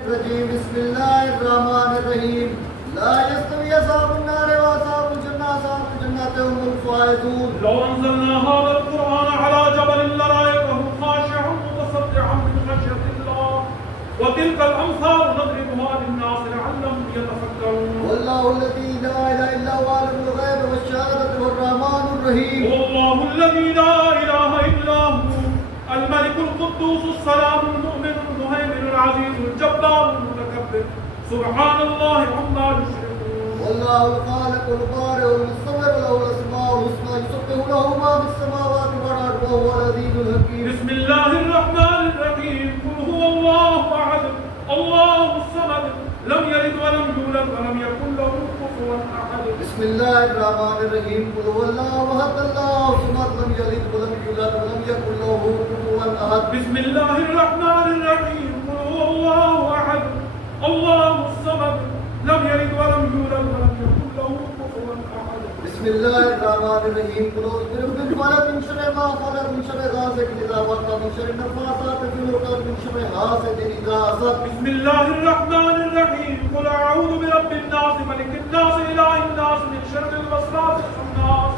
बिस्मिल्लाहिर्रहमानिर्रहीम ला यस्तवी अस्हाबुन नार व अस्हाबुल जन्नत हुमुल फाइजून। लौ अंज़लना हाज़ल क़ुरआन अला जबलिन लरअयतहु ख़ाशिअन मुतसद्दिअन मिन ख़श्यतिल्लाह व तिलकल अमसालु नज़रिबुहा लिन्नास लअल्लहुम यतफ़क्करून। वल्लाहु अल्लज़ी ला इलाहा इल्ला हुवा आलिमुल ग़ैबि वश्शहादति वुर्रहमानुर रहीम। वल्लाहु अल्लज़ी ला इलाहा इल्ला हु अल-मलिकुल क़ुद्दूसुस सलामुल मुमिनुल मुहैमिनुल अज़ीज़ुल जब्बारुल मुतकब्बिर सुब्हानल्लाहि अम्मा युश्रिकून। वल्लाहुल ख़ालिक़ुल बारिउल मुसव्विर लहुल अस्माउल हुस्ना युसब्बिहु लहु मा फ़िस समावाति वल अर्दि व हुवल अज़ीज़ुल हकीम। बिस्मिल्लाहिर रहमानिर रहीम कुल हुवल्लाहु अहद अल्लाहुस समद लम यलिद व लम यूलद व लम यकुल लहु कुफुवन अहद। बिस्मिल्लाहिर्रहमानिर्रहीम कुल हुवल्लाहु अहद अल्लाहुस समद लम यलिद व लम यूलद व लम यकुल लहु कुफुवन अहद। बिस्मिल्लाहिर रहमानिर रहीम कुल हुवल्लाहु अहद अल्लाहुस समद लम यलिद व लम यूलद व लम यकुल लहु कुफुवन अहद। बिस्मिल्लाहिर्रहमानिर्रहीम कुल बिल फलक मिन शर्रि मा खलक मिन शर्रि गासिकिन इज़ा वक़ब मिन शर्रि नफ़्फ़ासाति फ़िल उक़द मिन शर्रि हासिदिन इज़ा हसद। बिस्मिल्लाहिर रहमानिर रहीम कुल अऊज़ु बिरब्बिन नास मलिकिन नास इलाहिन नास मिन शर्रिल वसवासिस ख़न्नास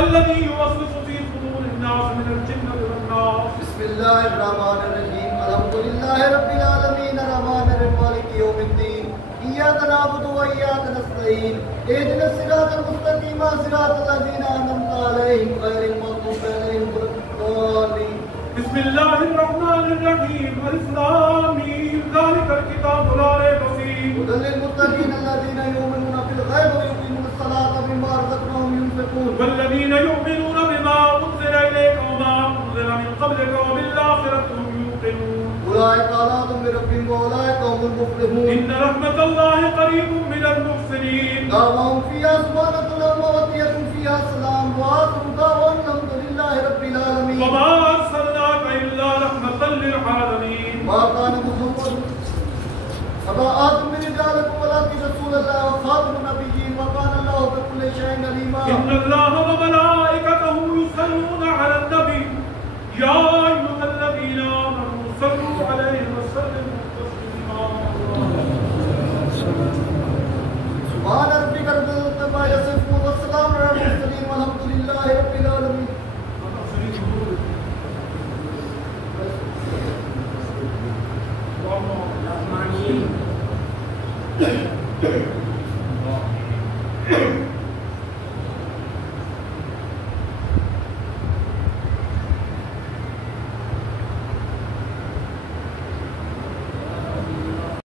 अल्लज़ी युवस्विसु फ़ी सुदूरिन नास मिनल जिन्नति वन नास। बिस्मिल्लाहिर्रहमानिर्रहीम अल्हम्दुलिल्लाहि रब्बिल आलमीन अर्रहमानिर रहीम मालिकि यौमिद्दीन इय्याका नअबुदु व इय्याका नस्तईन इहदिनस सिरातल मुस्तक़ीम सिरातल लज़ीना अनअमता अलैहिम गैरिल मग़्दूबि अलैहिम वलद्दाल्लीन। बिस्मिल्लाहिर रहमानिर रहीम अलिफ लाम मीम ज़ालिकल किताबु ला रैब फ़ीह हुदल लिल मुत्तक़ीन अल्लज़ीना युमिनूना बिल गैबि व युक़ीमूनस सलाता व मिम्मा रज़क़नाहुम युनफ़िक़ून। वल्लज़ीना युमिनूना बिमा उन्ज़िला इलैका व मा उन्ज़िला मिन क़ब्लिका व बिल आख़िरति हुम यूक़िनून। उलाइका अला हुदाम मिन रब्बिहिम व उलाइका हुमुल मुफ़्लिहून। इन्न रहमतल्लाहि क़रीबुम मिनल मुहसिनीन। दावाहुम फ़ीहा सुब्हानकल्लाहुम्मा व तहिय्यतुहुम फ़ीहा सलाम व आख़िरु दावाहुम अल्हम्दुलिल्लाहि रब्बिल आलमीन। व मा अर्सलनाका इल्ला रहमतल लिल आलमीन। मा कान मुहम्मदुन अबा आदम मिन रिजालिकुम वलाकिन रसूलल्लाहि व ख़ातमुन नबिय्यीन व कान अल्लाहु बिकुल्लि शैइन अलीमा। इन्नल्लाहा व मलाइकतहु युसल्लूना अलन नबी या अय्युहल्लज़ीना आमनू सल्लू अलैहि व सल्लिमू तस्लीमा। सुब्हान रब्बिका रब्बिल इज़्ज़ति अम्मा यसिफून व सलामुन अलल मुरसलीन वल्हम्दुलिल्लाहि रब्बिल आलमीन। Allahumma